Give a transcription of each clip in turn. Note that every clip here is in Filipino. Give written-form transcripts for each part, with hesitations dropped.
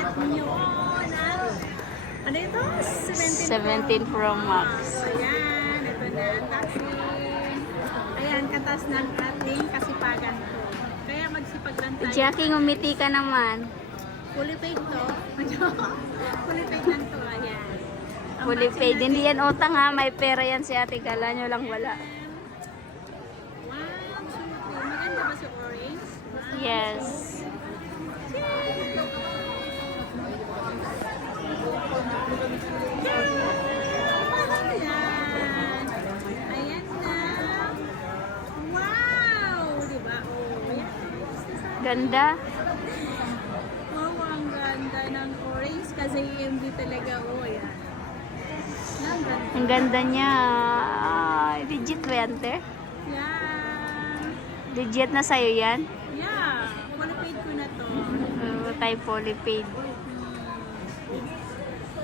gadget nyo na, ano ito? 17 Pro Max. Ayan, ito na, touchscreen. Ayan, katas ng ating kasipagan ko. Kaya magsipag lang tayo. Jackie, ngumiti ka naman. Fully paid to. Fully paid lang to, ayan. Ang Fully boxing paid. natin- Hindi yan utang ha. May pera yan si ate. Kala nyo lang wala. Wow, super. Maganda ba si orange? Wow. Yes. Ayan. Ayan na. Wow! Diba? Oh, ayan. Ganda. Wow, ang ganda ng orange kasi EMD talaga. Oh, ayan. Ang ganda. Ang ganda niya. Legit ba yan, te? Yan. Legit na sa'yo yan? Yeah. Fully paid ko na to. Tayo fully paid.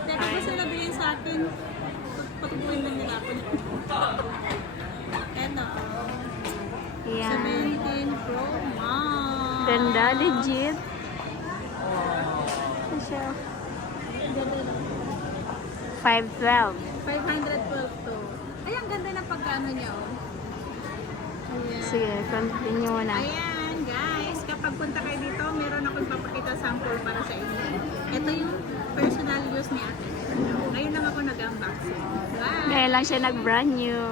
Teka, gusto na bilhin sa akin. Patubuhin lang nila ako. Eto. Yan. 17 Pro Max. Ganda. Legit. Ano siya? 512. 512 to. Ay, ang ganda ng pagkano niya, oh. Ayan. Sige, continue mo na. Ayan, guys. Kapag punta kayo dito, meron akong papakita sample para sa inyo. Ito yung personal use ni ate. Ngayon lang ako nag-unboxing. Bye! Ngayon lang siya nag-brand new.